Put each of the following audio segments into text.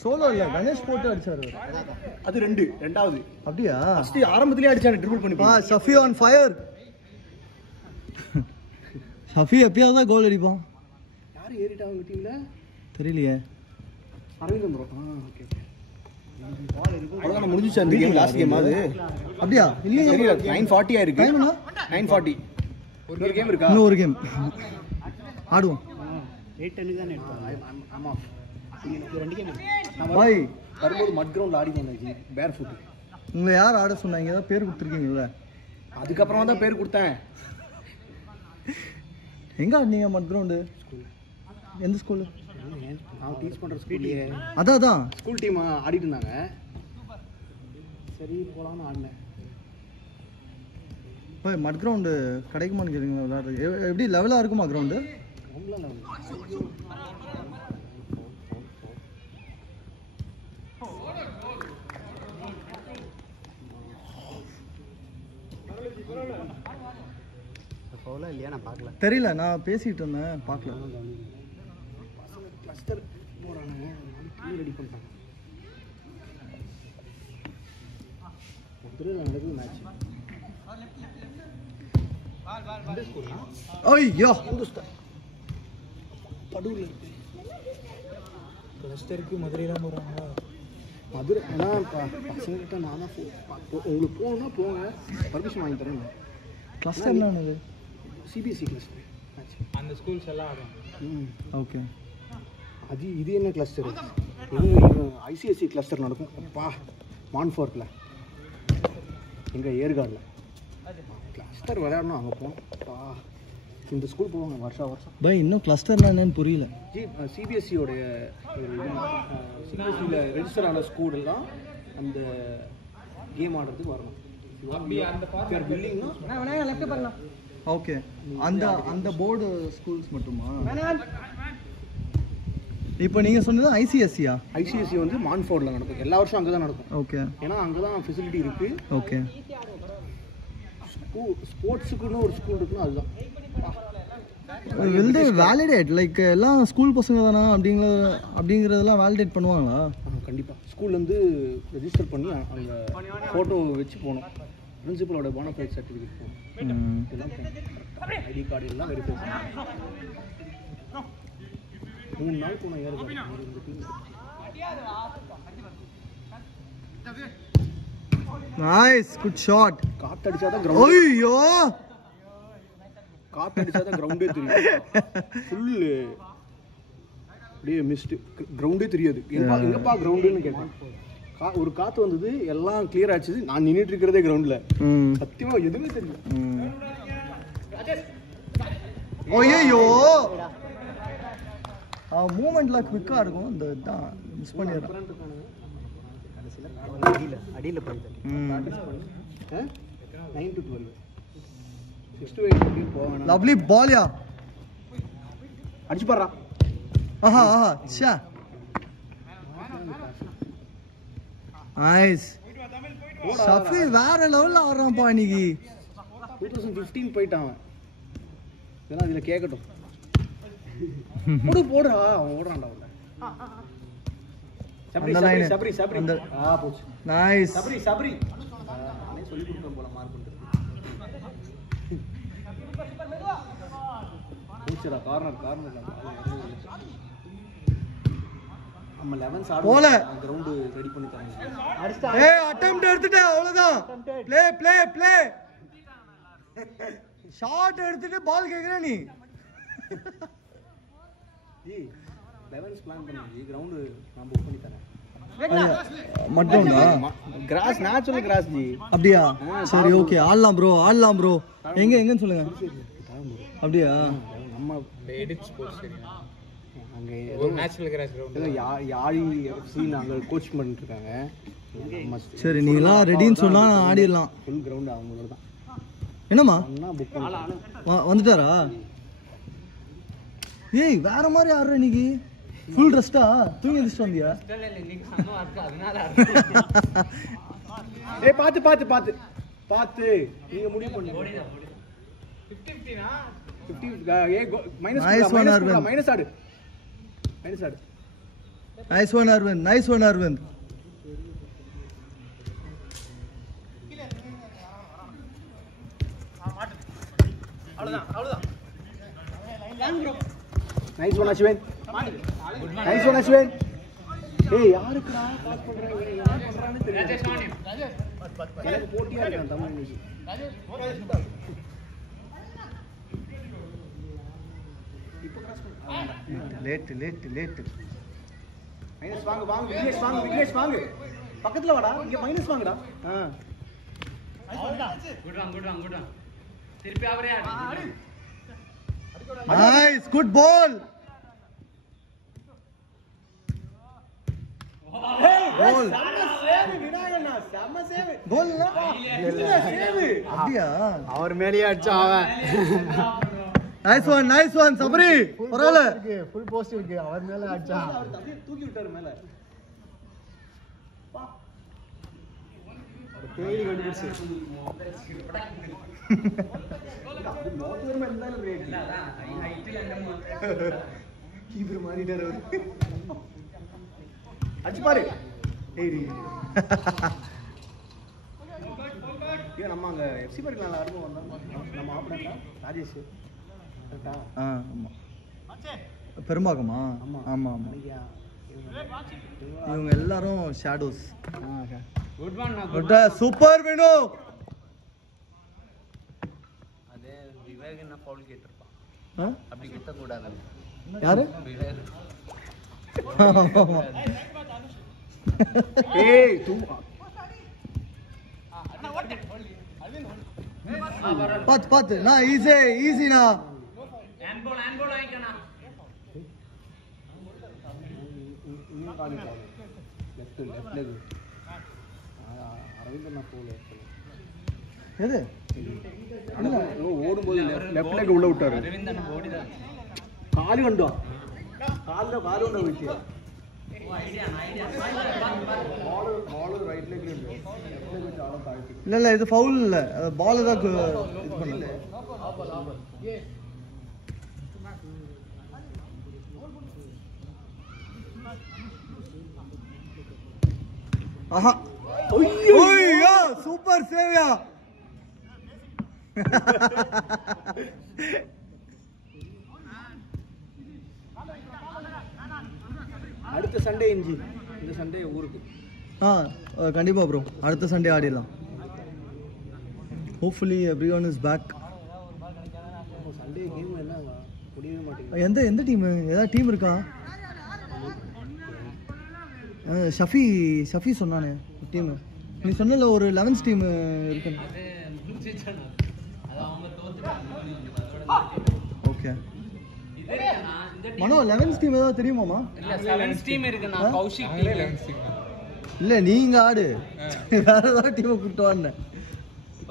Solo இல்ல கணேஷ் போட்டு அடிச்சாரு. அது ரெண்டாவது. அப்படியா? ஃபர்ஸ்ட் ஆரம்பத்திலே அடிச்சானே ட்ரிபிள் பண்ணி. Shafi on fire. ஷஃபி எப்பயாவது தான் கோல் அடிப்பான். யார் ஏறிட்டாங்க டீம்ல தெரியலையே. அரவிந்த் ப்ரோ. ஓகே. அவ்வளவுதான் முடிஞ்சிச்சு அந்த கேம். லாஸ்ட் கேம் அது. அப்படியா? இல்லையே. 9:40 ஆயிருக்கு. 9:40. ஒரு கேம் இருக்கா? இன்னும் ஒரு கேம் ஆடுவோம். 8:10 தான எடுத்தோம். ஆமா. இந்த ரெண்டு கேம் பாய் வரும்போது மட் கிரவுண்ட்ல ஆடி வந்தாச்சு பேர் ஃபுட். உங்களை யார் ஆட சொன்னாங்க? ஏதாவது பேர் கொடுத்துருக்கீங்கல்ல? அதுக்கப்புறமா தான் பேர் கொடுத்தேன். எங்க ஆடினீங்க மட் கிரவுண்டு? எந்த ஸ்கூலு? நான் டீச் பண்ற ஸ்கூல்லே. அதான் ஸ்கூல் டீம் ஆடிட்டு இருந்தாங்க. சரி போலாம்னு ஆடினேன். பாய் மட் கிரவுண்டு கிடைக்குமான்னு கேளுங்க. விளையாடுறது எப்படி லெவலாக இருக்குமா கிரவுண்டு? ரொம்ப லெவல். இல்லையா? நான் பார்க்கல. தெரியல, நான் பேசிட்டு இருந்தேன் பார்க்கல. கிளஸ்டர் போறாங்க. ரெடி பண்றாங்க. ஒருத்தர் நடக்குது மேட்ச். ஐயோ படூர்ல இருக்கு. கிளஸ்டருக்கு மதுரையில போறாங்க. மதுரை பசங்கிட்ட நான் தான் உங்களுக்கு போகணும்னா போங்க, பர்மிஷன் வாங்கி தரேன். கிளஸ்டர் என்னது? CBSE cluster. அந்த ஸ்கூல்ஸ் எல்லாம் ஆடும். ஓகே. அது இது என்ன கிளஸ்டர்? ஐசிஎஸ்சி கிளஸ்டர் நடக்கும். அப்பா மான்ஃபோர்ட்டில் எங்கள் ஏற்காடில் கிளஸ்டர் விளையாடணும். அங்கே போகணும். அப்பா இந்த ஸ்கூல் போவாங்க வருஷம். பாய் இன்னும் கிளஸ்டர்னா என்னன்னு புரியல. சிபிஎஸ்சியோடைய சிபிஎஸ்சியில் ரெஜிஸ்டர் ஆன ஸ்கூல் தான் அந்த கேம் ஆடுறதுக்கு வரணும். ஓகே. அந்த போர்டு ஸ்கூல்ஸ் மட்டுமா? இப்போ நீங்கள் சொன்னது ஐசிஎஸ்சியா? ஐசிஎஸ்சி வந்து மான்ஃபோர்டில் நடக்கும். எல்லா வருஷம் அங்கே தான் நடக்கும். ஓகே. ஏன்னா அங்கே தான் ஃபெசிலிட்டி இருக்குது. ஓகே. ஸ்போர்ட்ஸுக்குன்னு ஒரு ஸ்கூல் இருக்குன்னா அதுதான். will they validate like எல்லாம் ஸ்கூல் பசங்க தானா அப்படிங்கிறதெல்லாம் வேலிடேட் பண்ணுவாங்களா? கண்டிப்பாக ஸ்கூல்லேருந்து ரெஜிஸ்டர் பண்ணி அங்கே ஃபோட்டோ வச்சு போகணும். பிரின்சிபலோட போனஃபைட் சர்டிஃபிகேட் போகணும். இதெல்லாம் ஐடி கார்டு எல்லாம் வெரிஃபை பண்ணணும். 3 நாள் போனோம் ஏற்காடு. Nice, good shot. காத்தடிச்சாதான் கிரவுண்ட். ஐயோ காத்தடிச்சாதான் கிரவுண்டே தெரியும். ஃபுல்லு அப்படியே மிஸ்ட். கிரவுண்டே தெரியாது. எங்கப்பா கிரவுண்டுன்னு கேட்டேன். ஒரு காற்று வந்தது, எல்லாம் கிளியர் ஆச்சு. நான் நின்றுட்டு இருக்கிறதே கிரவுண்டில். சத்தியமாக எதுவுமே தெரியல. ஐயோ மூமெண்ட்லாம் குவிக்காக இருக்கும். இந்த தான் மிஸ் பண்ணிடுறேன். அடியில் போயிட்டு 9 to 12 6 to 8 போவாங்க. லவ்லி பால்யா அடிச்சு பாடுறா. ஆஹா ச்சே நைஸ். ஷஃபி வேற லெவல்ல ஆடுறான்ப்பா இன்னைக்கு. 2015 போயிட்டான். இதெல்லாம் இதுல கேட்கட்டும். போடுறா. அவன் ஓடுறான்டா. சபரி போச்சு. நைஸ். சபரி நானே சொல்லி கொடுத்தேன் போல மார்க் பண்றது. போச்சுடா. கார்னர் நம்ம 11 ஆடு போல கிரவுண்ட் ரெடி பண்ணி தராங்க. ஏய் அட்டெம்ப்ட் எடுத்துட்டே அவ்வளவுதான். ப்ளே ஷாட் எடுத்துட்டு பால் கேக்குற நீ. ஜி 11 பிளான் பண்ணி கிரவுண்ட் நான் புக் பண்ணி தரேன். மட்டும்டா கிராஸ் நேச்சுரல் கிராஸ் ஜி. அப்படியா? சரி ஓகே. ஆடலாம் ப்ரோ. எங்கன்னு சொல்லுங்க. அப்படியா? நம்ம எடிட் ஸ்போர்ட்ஸ் சரியா? அங்க ஒரு நேச்சுரல் கிராஸ் கிரவுண்ட் யாழி எஃப்சி நாங்க கோச்சிங் பண்ணிட்டு இருக்காங்க. சரி நீலாம் ரெடின்னு சொன்னா ஆடிடலாம். ஃபுல் கிரவுண்ட் அவங்களோட தான். என்னம்மா புக் பண்ணலாம். வந்துட்டாரா? ஏய் வேற மாதிரி ஆடுற இன்னைக்கு. ஃபுல் ரெஸ்டா? தூங்கி எந்திரிச்சு வந்தியா? ஏய் பாத்து நீங்க முடிவு பண்ணுங்க. 50 மைனஸ் ஆடு. Nice one, Arvind. Nice one, Arvind. Nice one, Ashwin. Nice one, Ashwin. Hey, யாருக்குடா பாஸ் பண்றாங்க? யார் பண்றானே தெரியல. எனக்கு போட்டியா இருக்கான் தமிழ் நியூஸ். Late. மைனஸ் வாங்க விக்னேஷ் வாங்க. பக்கத்துல வாடா. இங்க மைனஸ் வாங்கடா. Good run. திருப்பி அவரே ஆடு. Nice, good ball. Goal. Save விநாயகண்ணா. செம சேவ். Goal இல்ல? சேவ். அப்படியா? அவர் மேலேயே அடிச்சான் அவன். Nice one, Sabari. பரவாயில்ல. ஃபுல் போஸ்ட் இருக்கு. அவர் மேல அடிச்சான். அவர் அப்படியே தூக்கி விட்டாரு மேல. தேடி கண்டுபிடிச்சு. அது மோட்டர் மேல இருந்தாலும் பிரேக். கீப்பர் மாறிட்டாரு அவர். அடிச்சு பாரு. ஏய் நம்ம அங்க எஃப்சி பார்க்கல ஆடுவோம் வந்தோம். நம்ம ஆப்பனண்டா ராஜேஷ். கரெக்ட்டா? ஆமா. பெரும்பாக்கமா? ஆமா. இவங்க எல்லாரும் ஷேடோஸ். Good super Vino. அதே விவேக் என்ன ஃபவுல் கேட்டிருப்பான். அப்படி கிட்ட கூடாது. யாரு? ஏய் தூ பாத்து நான் ஈஸினா. ஹேண்ட் பால் ஆயிக்கனா. இன்னும் காலிட்டாங்க. Left leg. அரவிந்தண்ணா போல. எது? ஓடும்போது லெஃப்ட் லெக் உள்ள விட்டாரு. அரவிந்தண்ணா ஓடிதான். கால் கண்டோம். கால் கொண்டு போயிச்சு. பால் ரைட் லெக்ல இருந்து லெஃப்ட் லெக் வச்சு ஆள தாழ்த்தி. இல்ல இது ஃபவுல் இல்ல. பால் தான் இது பண்ணல. ஆஹா. ஓய்யா சூப்பர் சேவ்யா. அடுத்த சண்டே இந்த சண்டே ஊருக்கு. கண்டிப்பா ப்ரோ. அடுத்த சண்டே ஆடிடலாம். Hopefully everyone is back. Sunday game எல்லாம் முடியவே மாட்டேங்குது. எந்த டீம்? ஏதாவது டீம் இருக்கா? ஷஃபி சொன்னானே டீம். நீ சொன்னல ஒரு 11 டீம் இருக்கு. ஓகே. மனோ 11 டீம் ஏதாவது தெரியுமாமா? இல்ல 7 டீம் இருக்குனா கௌஷிக் டீம் 11 டீம். இல்ல நீங்க ஆடு. வேற ஏதாவது டீம் கூப்பிட்டு வாங்க.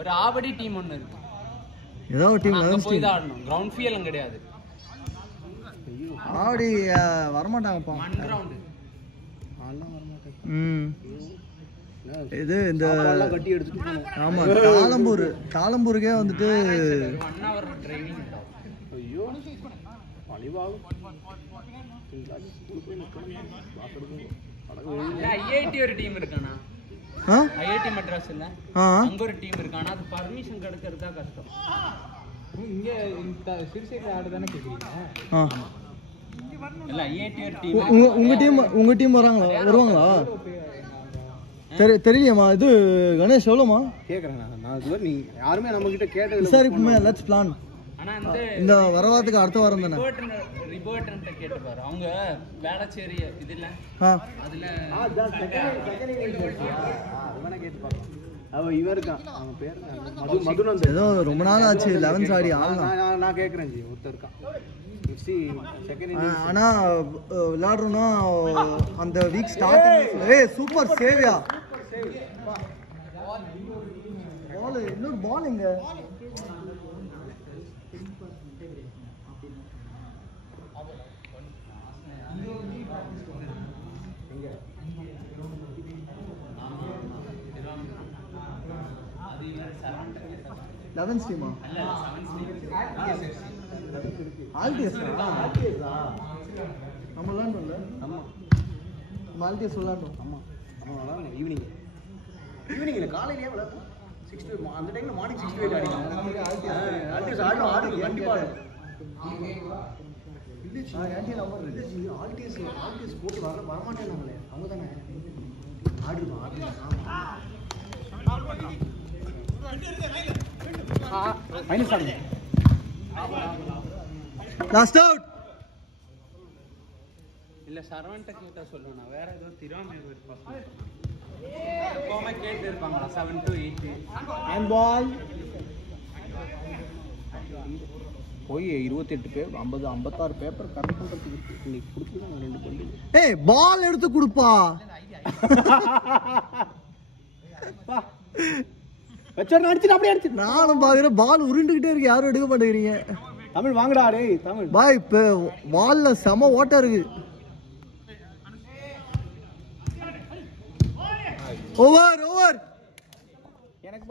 ஒரு ஆபடி டீம் ஒன்னு இருக்கு. ஏதோ ஒரு டீம் 11 போய் தான் ஆடணும். கிரவுண்ட் ஃபீலும் கிடையாது. ஆடி வர மாட்டாங்கப்பா. One ground. ஆளலாம் வர மாட்டாங்க. இது இந்த எல்லாம் கட்டி எடுத்துட்டு போணும். ஆமா காலம்பூருக்கே வந்துட்டு 1 ஹவர் டிரைவிங். ஐயோ பழிவாகும். ஐஐடி ஒரு டீம் இருக்கானா? ஐஐடி மெட்ராஸ் இல்ல அங்க ஒரு டீம் இருக்கானா? அது பர்மிஷன் கிடைக்கிறதா கஷ்டம். இங்க இந்த சிறுசேரி ஆடு தானே கேக்குறீங்க? இல்ல ஐஐடி ஒரு டீம். உங்க டீம் வருவாங்களா? தெரியலையாமா? இது கணேஷ் எவ்வளோமா கேட்குறேன் நான் இதுவரை நீ யாருமே நம்ம கிட்ட கேட்டது விசாரிப்புமே. Let's plan. ஆனா இந்த வரவாரத்துக்கு அடுத்த வாரம் தானே. ரிப்போர்ட்டர்ட்ட கேட்டு பாரு. அவங்க வேளச்சேரி இதுல அதுல அதுதானே கேட்டு பார்க்கலாம். அவ இவன் இருக்கான். அவன் பேர் மதுநந்தன். ஏதோ ரொம்ப நாள் ஆச்சு 11 ஆடி ஆடலாம். நான் கேட்குறேன் ஜி. ஒருத்தர் இருக்கான். ஆனா விளையாடுறோம்னா அந்த வீக் ஸ்டார்டிங். சூப்பர் சேவ்யா. பால் இன்னொரு பால் எங்க? லெவன்ஸ் டீமா? ஆல்டிஎஸ் நம்ம விளையாண்டோம்ல. ஆமா மால்டீஸ் விளையாடணும். ஆமாம் நம்ம விளாடணும் ஈவினிங்கில் காலையிலேயே விளையாடணும் 6 to அந்த டைமில் மார்னிங் 6 to 8 ஆடிக்கலாம். ஆல்டீஸ் ஆடும் கண்டிப்பாக ஆடும். ஆல்டீஸ் போட்டு வரமாட்டேன்னாங்களே அவங்க தானே ஆடுமா. ஃபைனல் ஆடுங்க. Last out. இல்ல சரவண்ட கேட்டா சொல்லுவேன் நான். வேற ஏதோ திராமேர் இருப்பாங்க கோமா கேட்டு இருப்பாங்களா 7 to 8 ஹேண்ட் பால் போய் 28 பேப்பர் 56 பேப்பர் கரெக்ட் பண்ணுறதுக்கு இன்னைக்கு கொடுத்துருக்காங்க 2 பண்டு. ஏய் பால் எடுத்து கொடுப்பா. வச்சோட அடிச்சு அப்படியே அடிச்சு. நானும் பாக்குறேன் பால் உருண்டுகிட்டே இருக்கு, யாரும் எடுக்க மாட்டேங்கிறீங்க. தமிழ் வாங்கடா டேய் தமிழ். பாய் இப்ப வால்ல செம ஓட்டா இருக்கு. ஓவர் எனக்கு